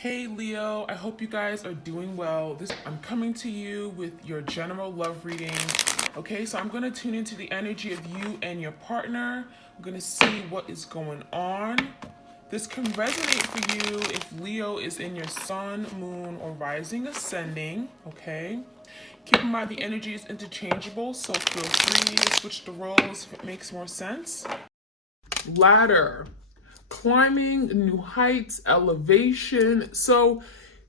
Hey Leo, I hope you guys are doing well. I'm coming to you with your general love reading. Okay, so I'm going to tune into the energy of you and your partner. I'm going to see what is going on. This can resonate for you if Leo is in your sun, moon, or rising ascending. Okay, keep in mind the energy is interchangeable, so feel free to switch the roles if it makes more sense. Ladder. Climbing new heights, elevation. So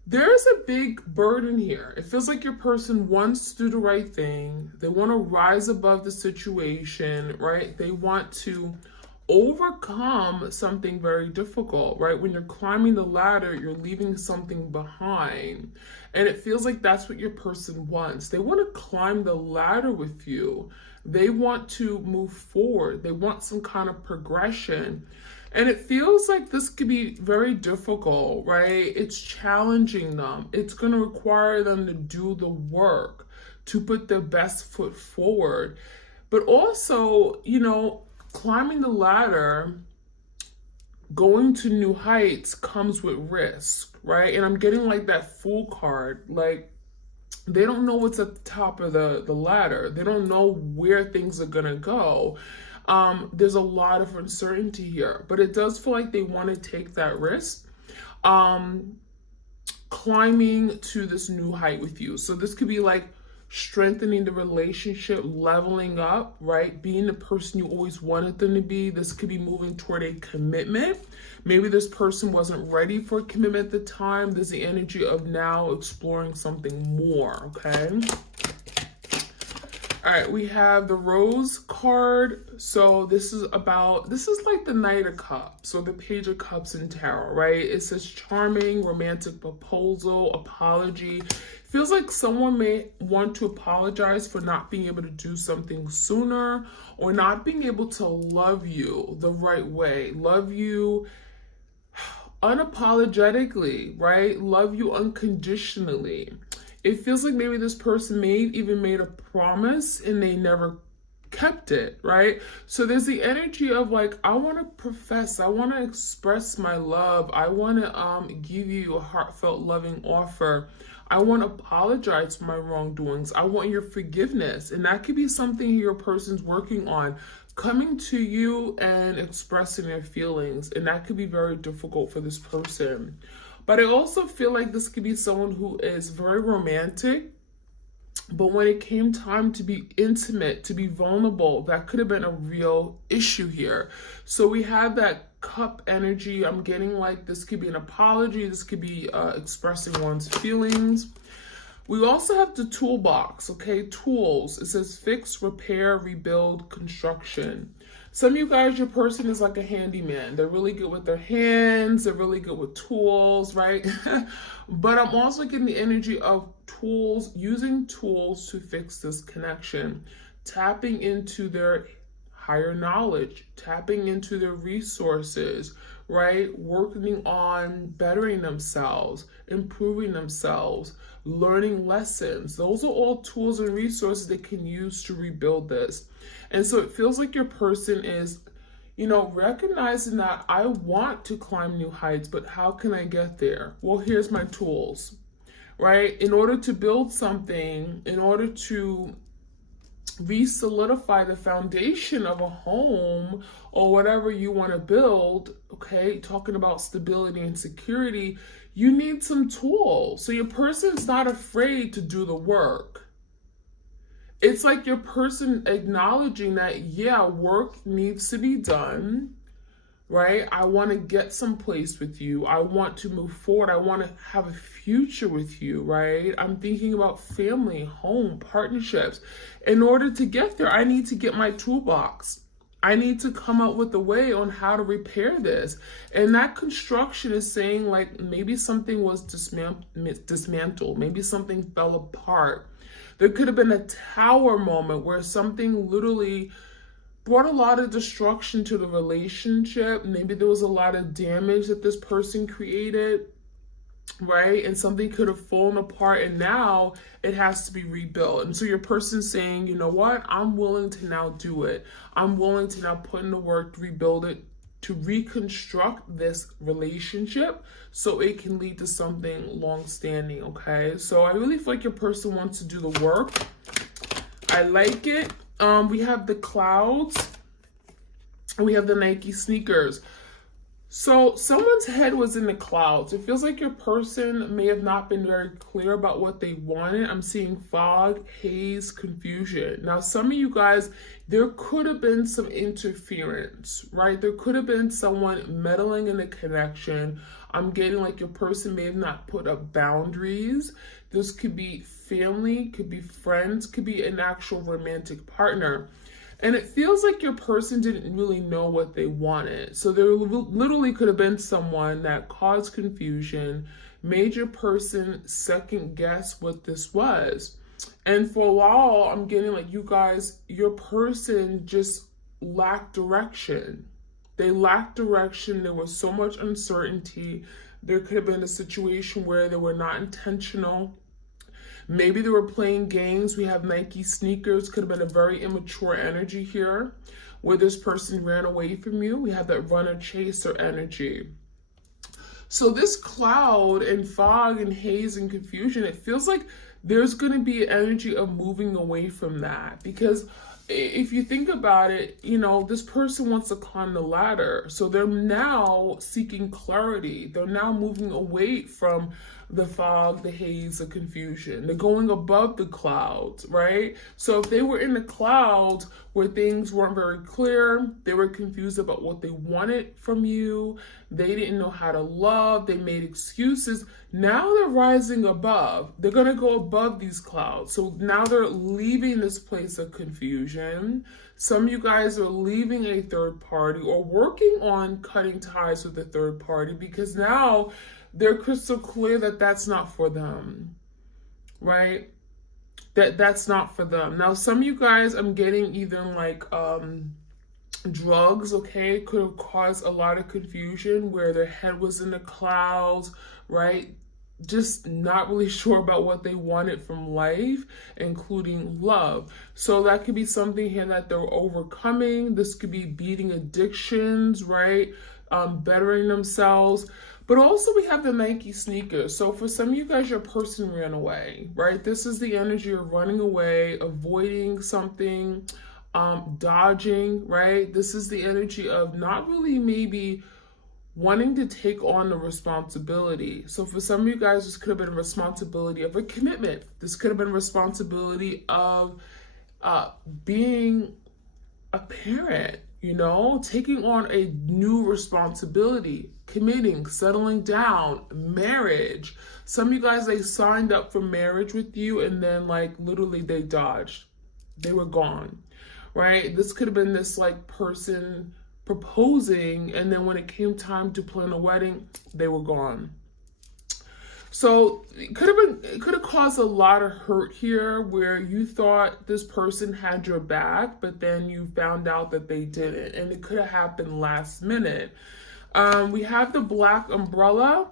there's a big burden here. It feels like your person wants to do the right thing. They want to rise above the situation, right? They want to overcome something very difficult, right? When you're climbing the ladder, you're leaving something behind. And it feels like that's what your person wants. They want to climb the ladder with you. They want to move forward. They want some kind of progression. And it feels like this could be very difficult, right? It's challenging them. It's going to require them to do the work, to put their best foot forward. But also, climbing the ladder, going to new heights comes with risk, right? And I'm getting like that Fool card. Like, they don't know what's at the top of the ladder. They don't know where things are going to go. There's a lot of uncertainty here, but it does feel like they want to take that risk, climbing to this new height with you. So this could be like strengthening the relationship, leveling up, right? Being the person you always wanted them to be. This could be moving toward a commitment. Maybe this person wasn't ready for a commitment at the time. There's the energy of now exploring something more, okay? All right, we have the Rose card. So this is like the Knight of Cups or the Page of Cups in tarot, right? It says charming, romantic proposal, apology. Feels like someone may want to apologize for not being able to do something sooner or not being able to love you the right way. Love you unapologetically, right? Love you unconditionally. It feels like maybe this person even made a promise and they never kept it, right? So there's the energy of like, I want to profess, I want to express my love. I want to give you a heartfelt loving offer. I want to apologize for my wrongdoings. I want your forgiveness. And that could be something your person's working on, coming to you and expressing their feelings. And that could be very difficult for this person. But I also feel like this could be someone who is very romantic, but when it came time to be intimate, to be vulnerable, that could have been a real issue here. So we have that cup energy. I'm getting like this could be an apology. This could be expressing one's feelings. We also have the toolbox, okay? Tools. It says fix, repair, rebuild, construction. Some of you guys, your person is like a handyman. They're really good with their hands. They're really good with tools, right? But I'm also getting the energy of tools, using tools to fix this connection, tapping into their higher knowledge, tapping into their resources, right? Working on bettering themselves, improving themselves, learning lessons. Those are all tools and resources they can use to rebuild this. And so it feels like your person is, recognizing that I want to climb new heights, but how can I get there? Well, here's my tools, right? In order to build something, in order to re-solidify the foundation of a home or whatever you want to build, okay, talking about stability and security, you need some tools. So your person's not afraid to do the work. It's like your person acknowledging that, yeah, work needs to be done, right? I want to get someplace with you. I want to move forward. I want to have a future with you, right? I'm thinking about family, home, partnerships. In order to get there, I need to get my toolbox. I need to come up with a way on how to repair this. And that construction is saying like maybe something was dismantled. Maybe something fell apart. There could have been a tower moment where something literally brought a lot of destruction to the relationship. Maybe there was a lot of damage that this person created, right? And something could have fallen apart and now it has to be rebuilt. And so your person's saying, you know what? I'm willing to now do it. I'm willing to now put in the work to rebuild it to reconstruct this relationship so it can lead to something long-standing, okay? So I really feel like your person wants to do the work. I like it. We have the clouds, and we have the Nike sneakers. So someone's head was in the clouds. It feels like your person may have not been very clear about what they wanted. I'm seeing fog, haze, confusion. Now, some of you guys, there could have been some interference, right? There could have been someone meddling in the connection. I'm getting like your person may have not put up boundaries. This could be family, could be friends, could be an actual romantic partner. And it feels like your person didn't really know what they wanted. So there literally could have been someone that caused confusion, made your person second guess what this was. And for a while, I'm getting like you guys, your person just lacked direction. They lacked direction. There was so much uncertainty. There could have been a situation where they were not intentional. Maybe they were playing games. We have Nike sneakers. Could have been a very immature energy here where this person ran away from you. We have that runner chaser energy. So this cloud and fog and haze and confusion, it feels like there's going to be an energy of moving away from that. Because if you think about it, you know, this person wants to climb the ladder. So they're now seeking clarity. They're now moving away from the fog, the haze, the confusion. They're going above the clouds, right? So if they were in the clouds where things weren't very clear, they were confused about what they wanted from you, they didn't know how to love, they made excuses. Now they're rising above. They're going to go above these clouds. So now they're leaving this place of confusion. Some of you guys are leaving a third party or working on cutting ties with a third party because now they're crystal clear that that's not for them, right? That's not for them. Now, some of you guys, I'm getting either like drugs, okay, could have caused a lot of confusion where their head was in the clouds, right? Just not really sure about what they wanted from life, including love. So that could be something here that they're overcoming. This could be beating addictions, right? Bettering themselves. But also we have the Nike sneakers. So for some of you guys, your person ran away, right? This is the energy of running away, avoiding something, dodging, right? This is the energy of not really maybe wanting to take on the responsibility. So for some of you guys, this could have been a responsibility of a commitment. This could have been a responsibility of being a parent, you know, taking on a new responsibility, committing, settling down, marriage. Some of you guys, they signed up for marriage with you and then like literally they dodged. They were gone, right? This could have been this like person proposing and then when it came time to plan a wedding, they were gone. So it could have caused a lot of hurt here where you thought this person had your back, but then you found out that they didn't. And it could have happened last minute. We have the black umbrella.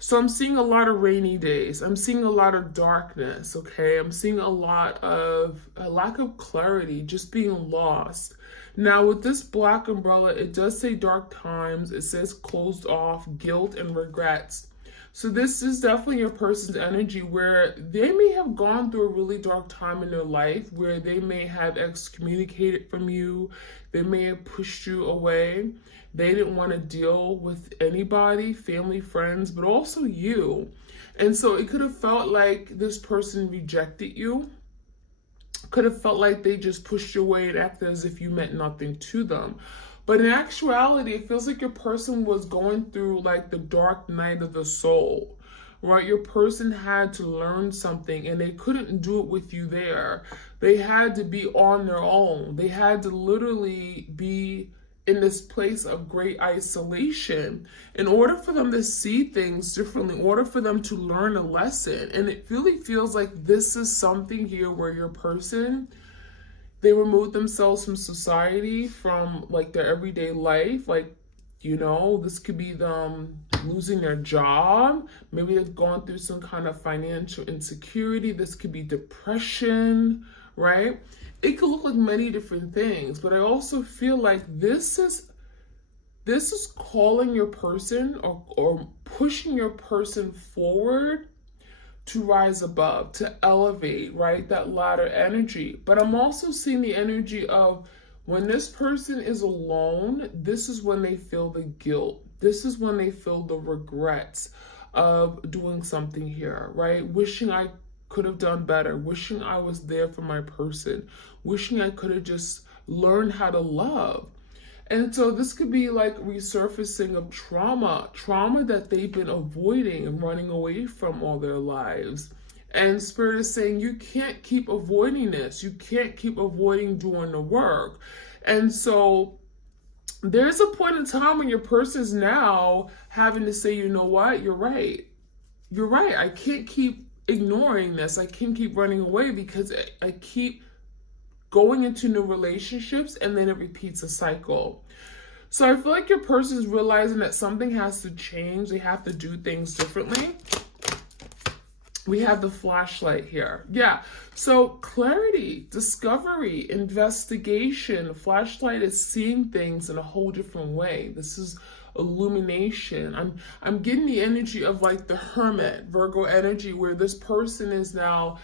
So I'm seeing a lot of rainy days. I'm seeing a lot of darkness, okay? I'm seeing a lot of a lack of clarity, just being lost. Now with this black umbrella, it does say dark times. It says closed off, guilt and regrets. So this is definitely your person's energy where they may have gone through a really dark time in their life where they may have excommunicated from you. They may have pushed you away. They didn't want to deal with anybody, family, friends, but also you. And so it could have felt like this person rejected you. Could have felt like they just pushed you away and acted as if you meant nothing to them. But in actuality, it feels like your person was going through like the dark night of the soul, right? Your person had to learn something and they couldn't do it with you there. They had to be on their own. They had to literally be in this place of great isolation in order for them to see things differently, in order for them to learn a lesson. And it really feels like this is something here where your person, they remove themselves from society, from like their everyday life. Like, you know, this could be them losing their job. Maybe they've gone through some kind of financial insecurity. This could be depression, right? It could look like many different things, but I also feel like this is This is calling your person or pushing your person forward to rise above, to elevate, right? That ladder energy. But I'm also seeing the energy of when this person is alone, this is when they feel the guilt. This is when they feel the regrets of doing something here, right? Wishing I could have done better, wishing I was there for my person, wishing I could have just learned how to love. And so this could be like resurfacing of trauma that they've been avoiding and running away from all their lives. And Spirit is saying, you can't keep avoiding this. You can't keep avoiding doing the work. And so there's a point in time when your person's now having to say, you know what, you're right. You're right. I can't keep ignoring this. I can't keep running away because I keep going into new relationships and then it repeats a cycle. So I feel like your person's realizing that something has to change. They have to do things differently. We have the flashlight here. Yeah. So clarity, discovery, investigation. Flashlight is seeing things in a whole different way. This is illumination. I'm getting the energy of like the Hermit, Virgo energy, where this person is now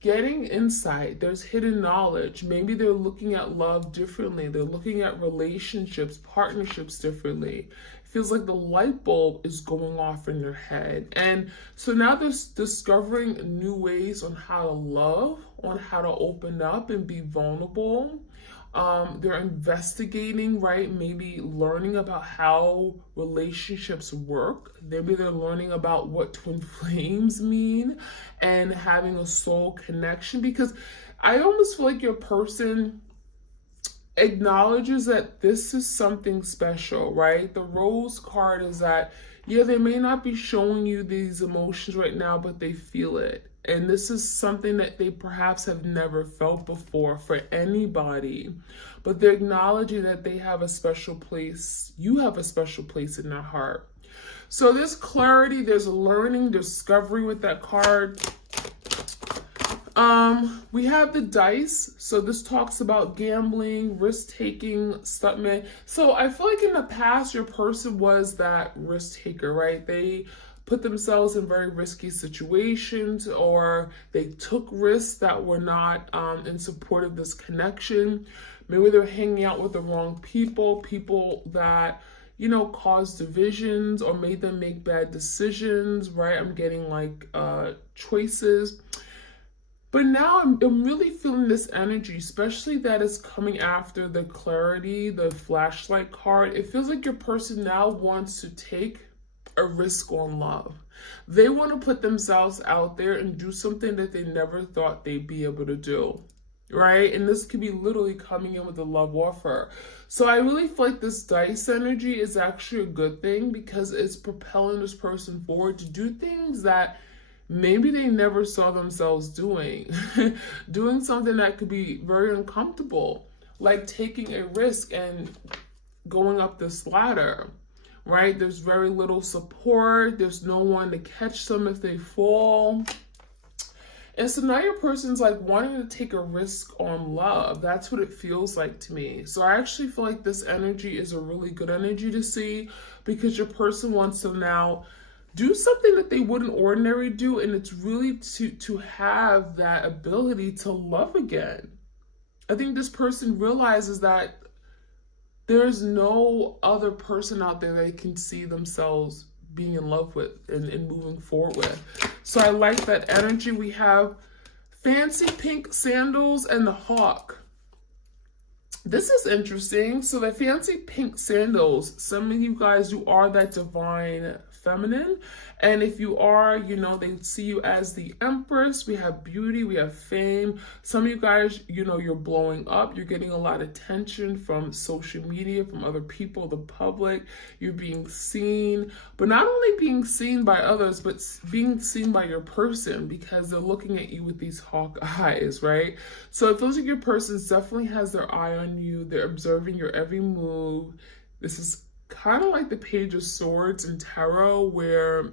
getting insight. There's hidden knowledge. Maybe they're looking at love differently. They're looking at relationships, partnerships differently. It feels like the light bulb is going off in their head. And so now they're discovering new ways on how to love, on how to open up and be vulnerable. They're investigating, right? Maybe learning about how relationships work. Maybe they're learning about what twin flames mean and having a soul connection, because I almost feel like your person acknowledges that this is something special, right? The Rose card is that, yeah, they may not be showing you these emotions right now, but they feel it. And this is something that they perhaps have never felt before for anybody. But they're acknowledging that they have a special place. You have a special place in their heart. So there's clarity, there's learning, discovery with that card. We have the dice. So this talks about gambling, risk-taking, stuntman. So I feel like in the past, your person was that risk taker, right? They put themselves in very risky situations, or they took risks that were not in support of this connection. Maybe they're hanging out with the wrong people, people that, you know, caused divisions or made them make bad decisions, right? I'm getting like choices. But now I'm really feeling this energy, especially that is coming after the clarity, the flashlight card. It feels like your person now wants to take a risk on love. They want to put themselves out there and do something that they never thought they'd be able to do, right? And this could be literally coming in with a love offer. So I really feel like this dice energy is actually a good thing, because it's propelling this person forward to do things that maybe they never saw themselves doing. Doing something that could be very uncomfortable, like taking a risk and going up this ladder, right? There's very little support. There's no one to catch them if they fall. And so now your person's like wanting to take a risk on love. That's what it feels like to me. So I actually feel like this energy is a really good energy to see, because your person wants to now do something that they wouldn't ordinarily do. And it's really to have that ability to love again. I think this person realizes that there's no other person out there they can see themselves being in love with and moving forward with. So I like that energy. We have fancy pink sandals and the hawk. This is interesting. So the fancy pink sandals, some of you guys, you are that divine feminine. And if you are, you know, they see you as the empress. We have beauty, we have fame. Some of you guys, you know, you're blowing up. You're getting a lot of attention from social media, from other people, the public. You're being seen, but not only being seen by others, but being seen by your person, because they're looking at you with these hawk eyes, right? So it feels like your person definitely has their eye on you. They're observing your every move. This is kind of like the Page of Swords in tarot, where,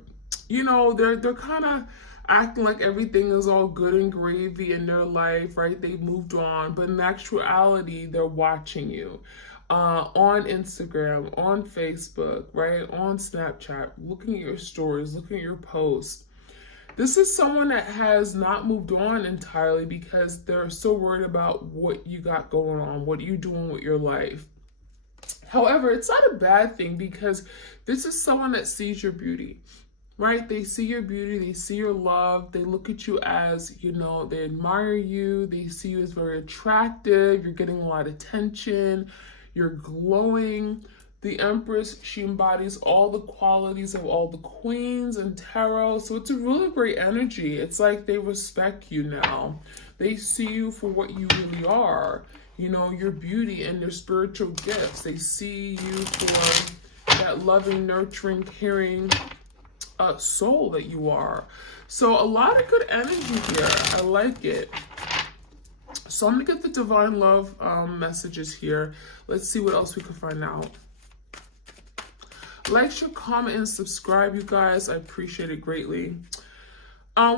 you know, they're kind of acting like everything is all good and gravy in their life, right? They've moved on, but in actuality, they're watching you. on Instagram, on Facebook, right? On Snapchat, looking at your stories, looking at your posts. This is someone that has not moved on entirely because they're so worried about what you got going on, what you're doing with your life. However, it's not a bad thing because this is someone that sees your beauty, right? They see your beauty, they see your love, they look at you as, they admire you, they see you as very attractive, you're getting a lot of attention, you're glowing. The Empress, she embodies all the qualities of all the queens and tarot. So it's a really great energy. It's like they respect you now. They see you for what you really are. Your beauty and your spiritual gifts. They see you for that loving, nurturing, caring soul that you are. So a lot of good energy here. I like it. So I'm going to get the divine love messages here. Let's see what else we can find out. Like, share, comment, and subscribe, you guys. I appreciate it greatly.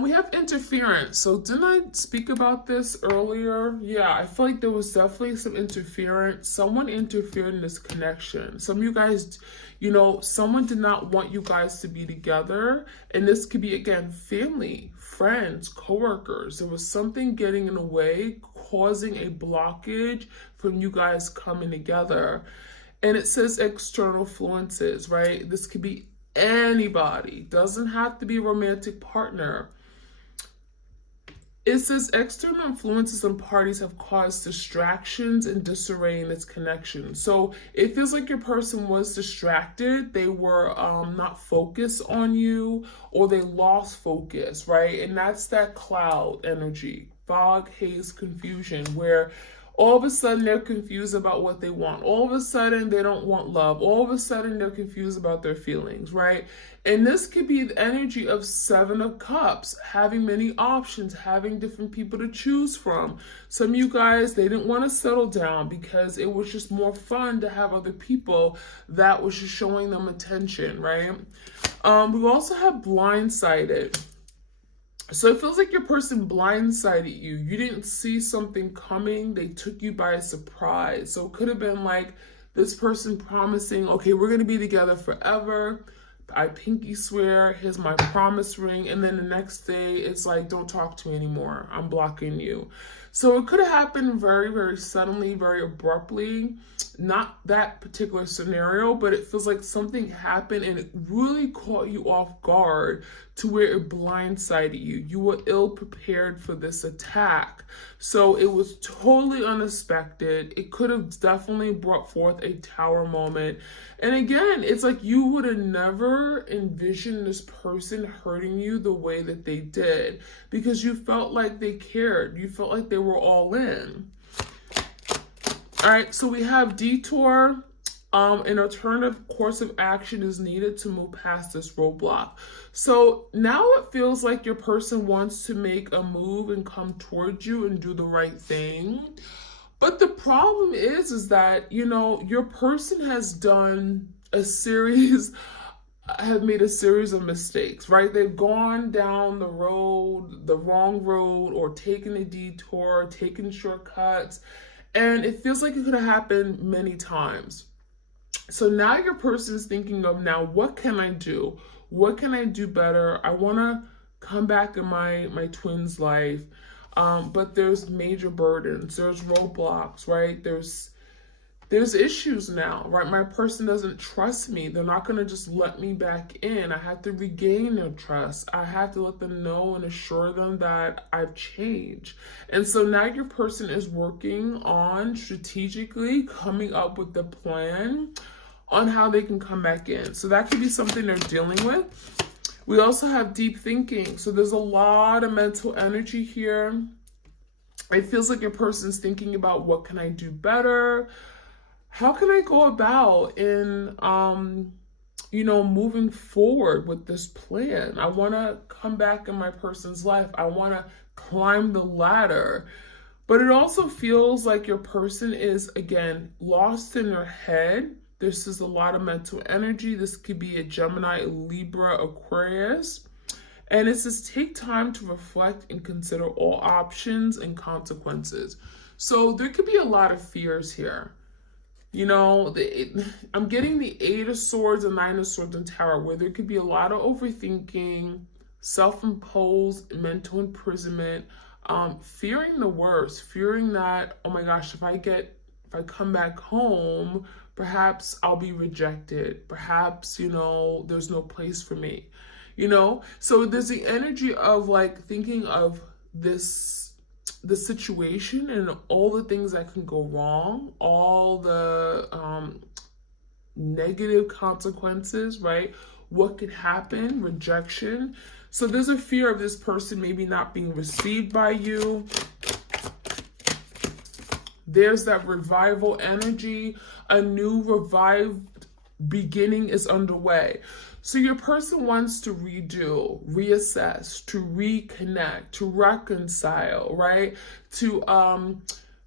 We have interference. So didn't I speak about this earlier? Yeah, I feel like there was definitely some interference. Someone interfered in this connection. Some of you guys, someone did not want you guys to be together. And this could be, again, family, friends, coworkers. There was something getting in the way, causing a blockage from you guys coming together. And it says external influences, right? This could be anybody. Doesn't have to be a romantic partner. It says external influences and parties have caused distractions and disarray in its connection. So it feels like your person was distracted. They were not focused on you, or they lost focus, right? And that's that cloud energy, fog, haze, confusion, where all of a sudden they're confused about what they want. All of a sudden they don't want love. All of a sudden they're confused about their feelings, right? And this could be the energy of Seven of Cups, having many options, having different people to choose from. Some of you guys, they didn't want to settle down because it was just more fun to have other people that was just showing them attention, right? We also have blindsided. So it feels like your person blindsided you. You didn't see something coming. They took you by surprise. So it could have been like this person promising, okay, we're going to be together forever. I pinky swear, here's my promise ring. And then the next day it's like, don't talk to me anymore. I'm blocking you. So it could have happened very, very suddenly, very abruptly. Not that particular scenario, but it feels like something happened and it really caught you off guard to where it blindsided you. You were ill prepared for this attack. So it was totally unexpected. It could have definitely brought forth a tower moment. And again, it's like you would have never envisioned this person hurting you the way that they did because you felt like they cared. You felt like they were all in. All right, so we have detour. An alternative course of action is needed to move past this roadblock. So now it feels like your person wants to make a move and come towards you and do the right thing. But the problem is that, your person has done have made a series of mistakes, right? They've gone down the wrong road, or taken a detour, taken shortcuts. And it feels like it could have happened many times. So now your person is thinking of, now what can I do? What can I do better? I want to come back in my twin's life. But there's major burdens. There's roadblocks, right? There's issues now, right? My person doesn't trust me. They're not going to just let me back in. I have to regain their trust. I have to let them know and assure them that I've changed. And so now your person is working on strategically coming up with the plan on how they can come back in. So that could be something they're dealing with. We also have deep thinking. So there's a lot of mental energy here. It feels like your person's thinking about, what can I do better? How can I go about in, moving forward with this plan? I want to come back in my person's life. I want to climb the ladder. But it also feels like your person is, again, lost in their head. This is a lot of mental energy. This could be a Gemini, a Libra, Aquarius. And it says, take time to reflect and consider all options and consequences. So there could be a lot of fears here. You know, I'm getting the Eight of Swords and Nine of Swords and Tarot, where there could be a lot of overthinking, self-imposed mental imprisonment, fearing the worst, fearing that, oh my gosh, if I come back home, perhaps I'll be rejected. Perhaps, you know, there's no place for me. You know, so there's the energy of like thinking of the situation and all the things that can go wrong, all the negative consequences, right? What could happen, rejection. So there's a fear of this person maybe not being received by you. There's that revival energy. A new revived beginning is underway. So your person wants to redo, reassess, to reconnect, to reconcile, right? To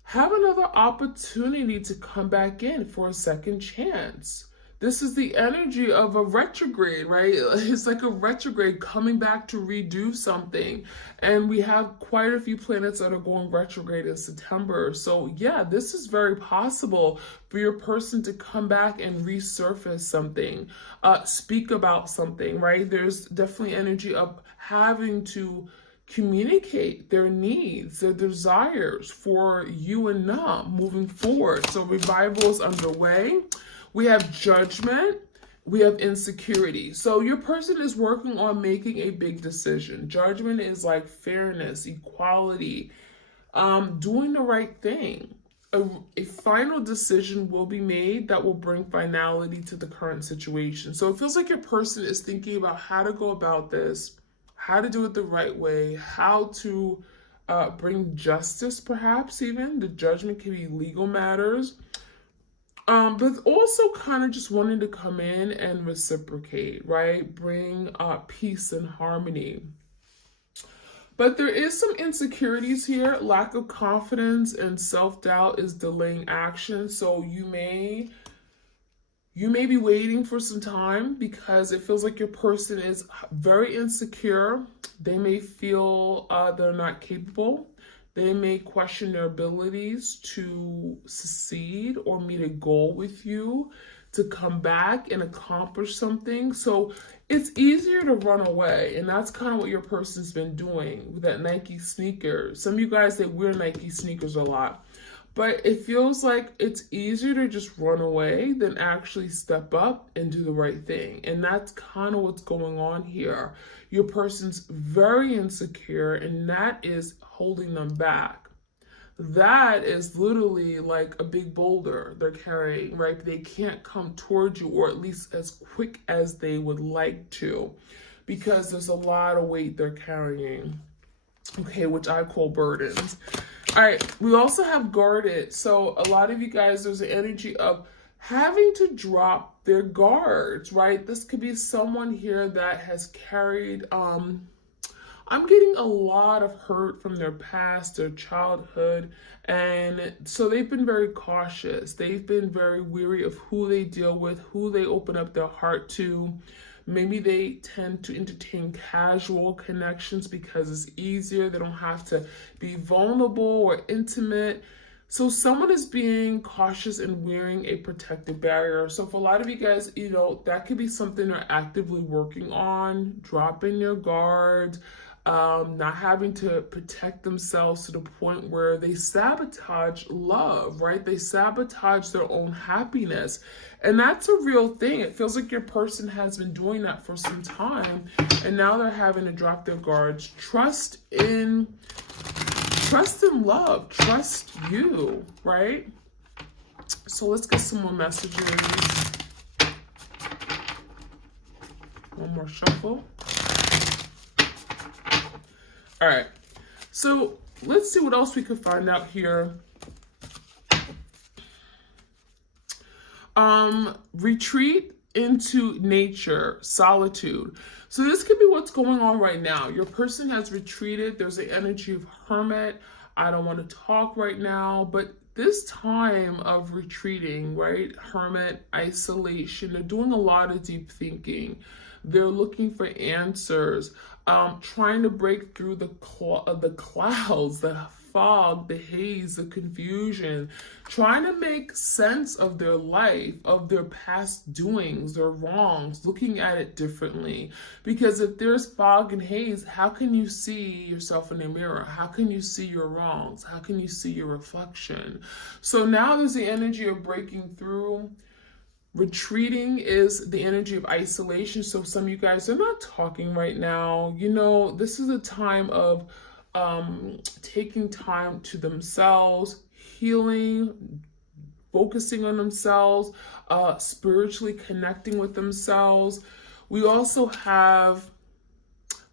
have another opportunity to come back in for a second chance. This is the energy of a retrograde, right? It's like a retrograde coming back to redo something. And we have quite a few planets that are going retrograde in September. So yeah, this is very possible for your person to come back and resurface something, speak about something, right? There's definitely energy of having to communicate their needs, their desires for you and them moving forward. So revival is underway. We have judgment. We have insecurity. So your person is working on making a big decision. Judgment is like fairness, equality, doing the right thing. A final decision will be made that will bring finality to the current situation. So it feels like your person is thinking about how to go about this, how to do it the right way, how to bring justice, perhaps even. The judgment can be legal matters. But also kind of just wanting to come in and reciprocate, right? Bring peace and harmony. But there is some insecurities here. Lack of confidence and self-doubt is delaying action. So you may be waiting for some time because it feels like your person is very insecure. They may feel they're not capable. They may question their abilities to succeed or meet a goal with you, to come back and accomplish something. So it's easier to run away. And that's kind of what your person's been doing with that Nike sneaker. Some of you guys, they wear Nike sneakers a lot. But it feels like it's easier to just run away than actually step up and do the right thing. And that's kind of what's going on here. Your person's very insecure, and that is holding them back. That is literally like a big boulder they're carrying, right? They can't come towards you, or at least as quick as they would like to, because there's a lot of weight they're carrying, okay, which I call burdens. All right, we also have guarded. So a lot of you guys, there's an energy of having to drop their guards, right? This could be someone here that has carried, I'm getting a lot of hurt from their past, their childhood. And so they've been very cautious. They've been very weary of who they deal with, who they open up their heart to. Maybe they tend to entertain casual connections because it's easier. They don't have to be vulnerable or intimate. So someone is being cautious and wearing a protective barrier. So for a lot of you guys, you know, that could be something they're actively working on, dropping their guard, not having to protect themselves to the point where they sabotage love, right? They sabotage their own happiness. And that's a real thing. It feels like your person has been doing that for some time, and now they're having to drop their guards. Trust in love, trust you, right? So let's get some more messages. One more shuffle. All right, so let's see what else we could find out here. Retreat into nature, solitude. So this could be what's going on right now. Your person has retreated. There's the energy of hermit. I don't want to talk right now, but this time of retreating, right? Hermit, isolation, they're doing a lot of deep thinking. They're looking for answers, trying to break through the clouds, the fog, the haze, the confusion, trying to make sense of their life, of their past doings, their wrongs, looking at it differently. Because if there's fog and haze, how can you see yourself in the mirror? How can you see your wrongs? How can you see your reflection? So now there's the energy of breaking through. Retreating is the energy of isolation. So some of you guys are not talking right now. You know, this is a time of taking time to themselves, healing, focusing on themselves, spiritually connecting with themselves. We also have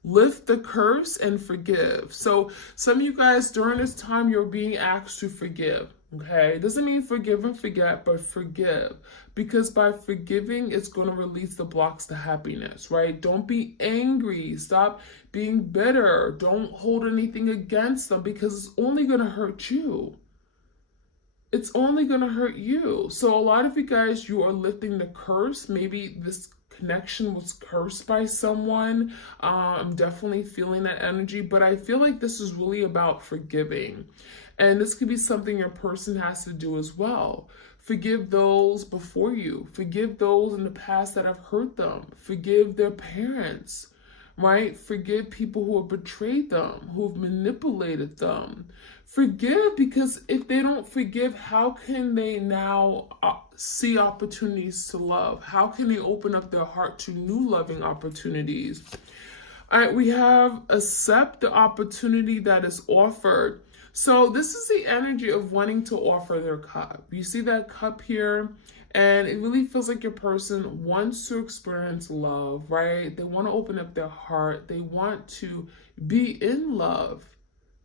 lift the curse and forgive. So some of you guys during this time, you're being asked to forgive. Okay, it doesn't mean forgive and forget, but forgive. Because by forgiving, it's going to release the blocks to happiness, right? Don't be angry. Stop being bitter. Don't hold anything against them because it's only going to hurt you. It's only going to hurt you. So a lot of you guys, you are lifting the curse. Maybe this connection was cursed by someone. I'm definitely feeling that energy, but I feel like this is really about forgiving. And this could be something your person has to do as well. Forgive those before you. Forgive those in the past that have hurt them. Forgive their parents, right? Forgive people who have betrayed them, who have manipulated them. Forgive, because if they don't forgive, how can they now see opportunities to love? How can they open up their heart to new loving opportunities? All right, we have accept the opportunity that is offered. So this is the energy of wanting to offer their cup. You see that cup here? And it really feels like your person wants to experience love, right? They want to open up their heart. They want to be in love.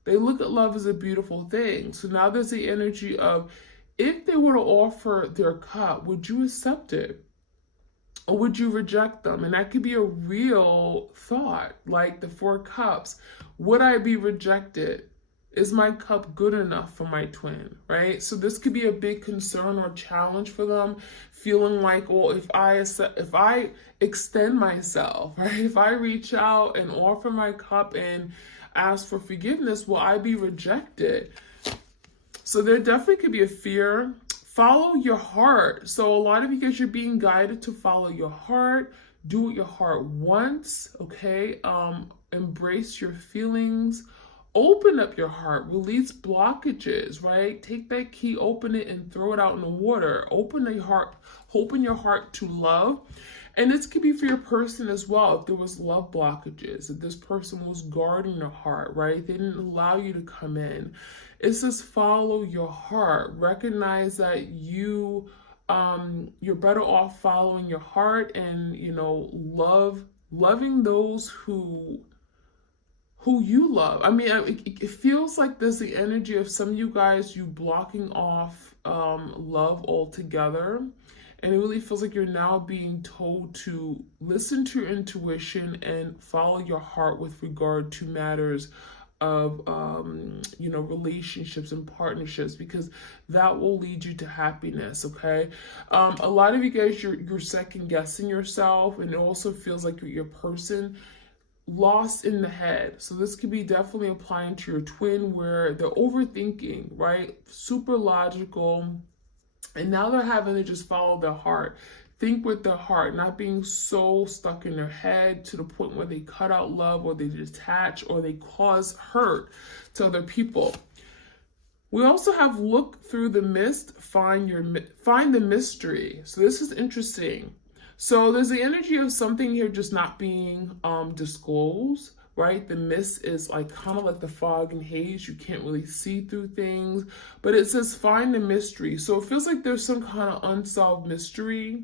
They look at love as a beautiful thing. So now there's the energy of, if they were to offer their cup, would you accept it? Or would you reject them? And that could be a real thought, like the 4 cups. Would I be rejected? Is my cup good enough for my twin, right? So this could be a big concern or challenge for them, feeling like, well, if I extend myself, right? If I reach out and offer my cup and ask for forgiveness, will I be rejected? So there definitely could be a fear. Follow your heart. So a lot of you guys, you're being guided to follow your heart. Do what your heart wants, okay? Embrace your feelings. Open up your heart, release blockages, right? Take that key, open it, and throw it out in the water. Open your heart to love. And this could be for your person as well. If there was love blockages, if this person was guarding their heart, right? They didn't allow you to come in. It says follow your heart. Recognize that you're better off following your heart and, loving those who you love. I mean, it feels like there's the energy of some of you guys, you blocking off love altogether. And it really feels like you're now being told to listen to your intuition and follow your heart with regard to matters of, relationships and partnerships, because that will lead you to happiness, okay? A lot of you guys, you're second guessing yourself, and it also feels like your person lost in the head. So this could be definitely applying to your twin, where they're overthinking, right? Super logical. And now they're having to just follow their heart. Think with their heart, not being so stuck in their head to the point where they cut out love, or they detach, or they cause hurt to other people. We also have look through the mist, find the mystery. So this is interesting. So there's the energy of something here just not being disclosed, right? The mist is like kind of like the fog and haze. You can't really see through things, but it says find the mystery. So it feels like there's some kind of unsolved mystery.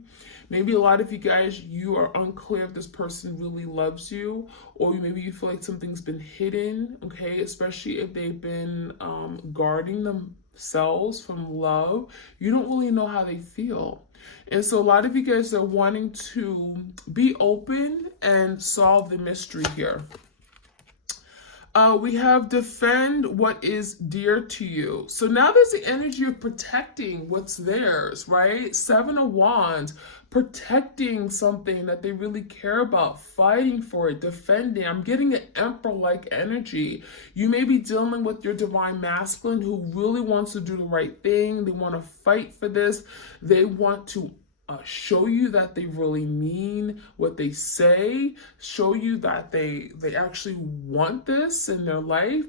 Maybe a lot of you guys, you are unclear if this person really loves you, or maybe you feel like something's been hidden, okay? Especially if they've been guarding themselves from love. You don't really know how they feel. And so a lot of you guys are wanting to be open and solve the mystery here. We have defend what is dear to you. So now there's the energy of protecting what's theirs, right? 7 of Wands, protecting something that they really care about, fighting for it, defending. I'm getting an emperor-like energy. You may be dealing with your divine masculine who really wants to do the right thing. They want to fight for this. They want to show you that they really mean what they say, show you that they actually want this in their life.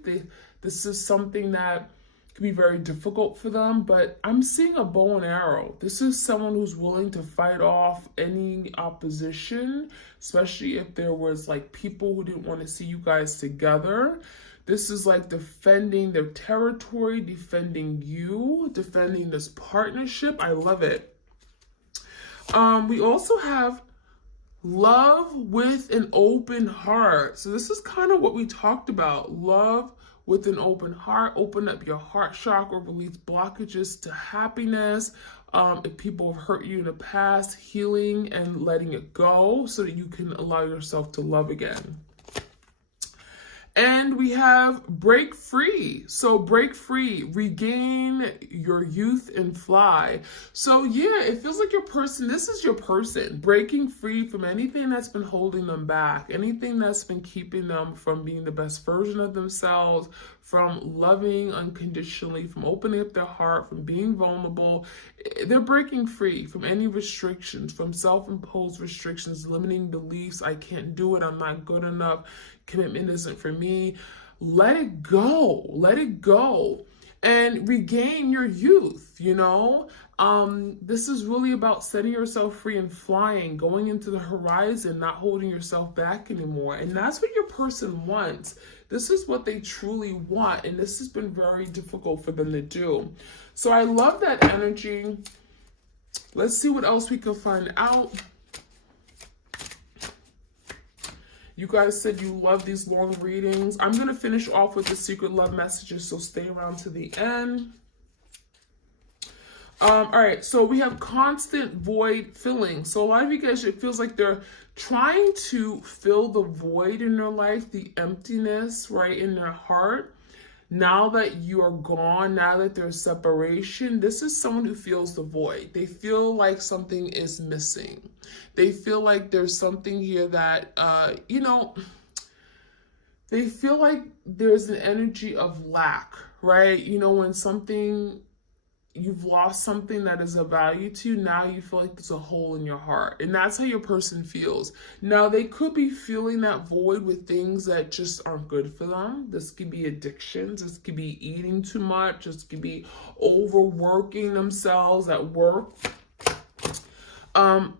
This is something that can be very difficult for them, but I'm seeing a bow and arrow. This is someone who's willing to fight off any opposition, especially if there was like people who didn't want to see you guys together. This is like defending their territory, defending you, defending this partnership. I love it. We also have love with an open heart. So this is kind of what we talked about. Love with an open heart. Open up your heart chakra, release blockages to happiness. If people have hurt you in the past, healing and letting it go so that you can allow yourself to love again. And we have break free. So break free, regain your youth and fly. So yeah, it feels like your person, this is your person, breaking free from anything that's been holding them back, anything that's been keeping them from being the best version of themselves, from loving unconditionally, from opening up their heart, from being vulnerable. They're breaking free from any restrictions, from self-imposed restrictions, limiting beliefs. I can't do it. I'm not good enough. Commitment isn't for me. Let it go. Let it go and regain your youth, you know? This is really about setting yourself free and flying, going into the horizon, not holding yourself back anymore. And that's what your person wants. This is what they truly want. And this has been very difficult for them to do. So I love that energy. Let's see what else we can find out. You guys said you love these long readings. I'm going to finish off with the secret love messages, so stay around to the end. All right, so we have constant void filling. So a lot of you guys, it feels like they're trying to fill the void in their life, the emptiness, right, in their heart. Now that you are gone, now that there's separation, this is someone who feels the void. They feel like something is missing. They feel like there's something here that, they feel like there's an energy of lack, right? You know, when you've lost something that is of value to you, now you feel like there's a hole in your heart. And that's how your person feels. Now, they could be feeling that void with things that just aren't good for them. This could be addictions. This could be eating too much. This could be overworking themselves at work.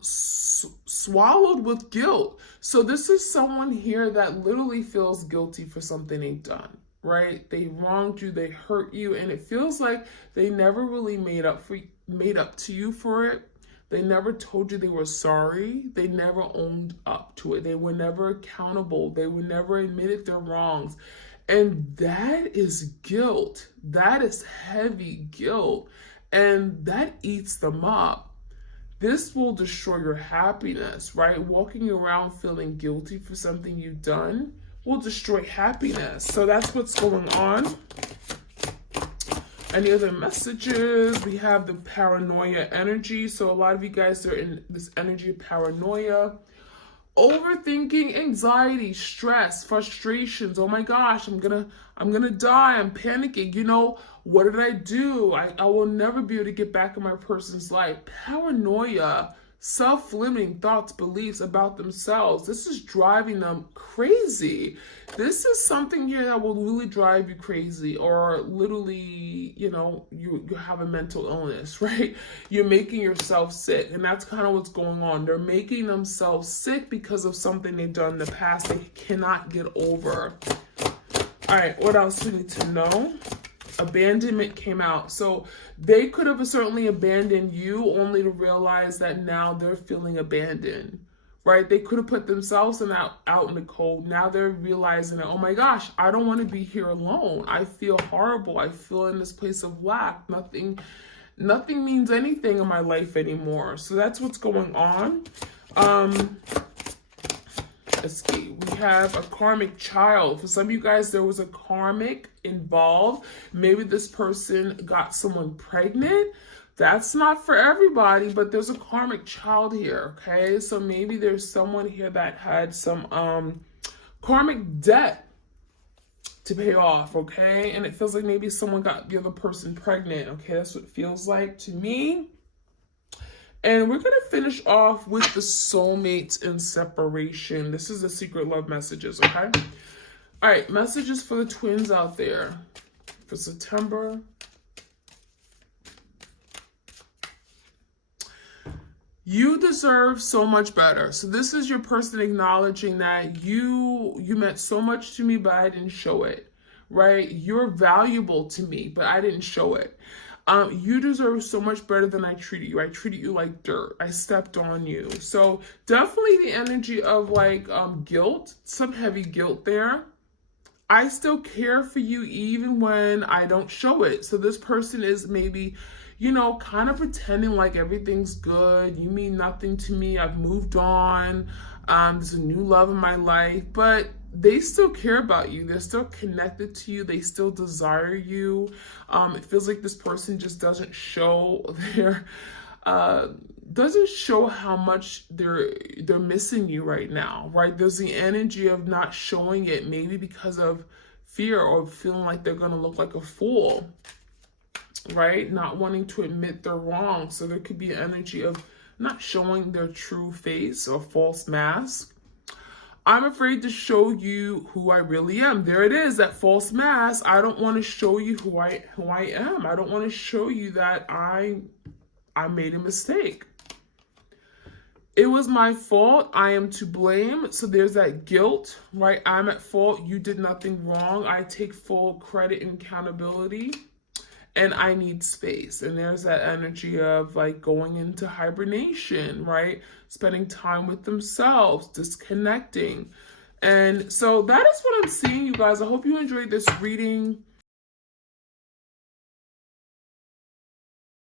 Swallowed with guilt. So this is someone here that literally feels guilty for something they've done. Right? They wronged you, they hurt you, and it feels like they never really made up to you for it. They never told you they were sorry. They never owned up to it. They were never accountable. They were never admitted their wrongs. And that is guilt. That is heavy guilt. And that eats them up. This will destroy your happiness, right? Walking around feeling guilty for something you've done will destroy happiness. So that's what's going on. Any other messages? We have the paranoia energy. So a lot of you guys are in this energy of paranoia. Overthinking, anxiety, stress, frustrations. Oh my gosh, I'm gonna die. I'm panicking. You know, what did I do? I will never be able to get back in my person's life. Paranoia, self-limiting thoughts, beliefs about themselves. This is driving them crazy. This is something here that will really drive you crazy, or literally, you know, you have a mental illness, right? You're making yourself sick, and that's kind of what's going on. They're making themselves sick because of something they've done in the past they cannot get over. All right, what else do we need to know? Abandonment came out. So they could have certainly abandoned you only to realize that now they're feeling abandoned, right? They could have put themselves out in the cold. Now they're realizing that, oh my gosh, I don't want to be here alone. I feel horrible. I feel in this place of lack. Nothing means anything in my life anymore. So that's what's going on. Let's see, we have a karmic child. For some of you guys, there was a karmic involved. Maybe this person got someone pregnant. That's not for everybody, but there's a karmic child here, okay? So maybe there's someone here that had some karmic debt to pay off, okay? And it feels like maybe someone got the other person pregnant, okay? That's what it feels like to me. And we're going to finish off with the soulmates in separation. This is the secret love messages, okay? All right, messages for the twins out there for September. You deserve so much better. So this is your person acknowledging that you meant so much to me, but I didn't show it, right? You're valuable to me, but I didn't show it. You deserve so much better than I treated you. I treated you like dirt. I stepped on you. So definitely the energy of like guilt, some heavy guilt there. I still care for you even when I don't show it. So this person is maybe, you know, kind of pretending like everything's good. You mean nothing to me. I've moved on. There's a new love in my life, but they still care about you. They're still connected to you. They still desire you. It feels like this person just doesn't show their, doesn't show how much they're missing you right now, right? There's the energy of not showing it, maybe because of fear or feeling like they're going to look like a fool, right? Not wanting to admit they're wrong. So there could be an energy of not showing their true face or false mask. I'm afraid to show you who I really am. There it is, that false mask. I don't want to show you who I am. I don't want to show you that I made a mistake. It was my fault. I am to blame. So there's that guilt, right? I'm at fault. You did nothing wrong. I take full credit and accountability. And I need space. And there's that energy of like going into hibernation, right? Spending time with themselves, disconnecting. And so that is what I'm seeing, you guys. I hope you enjoyed this reading.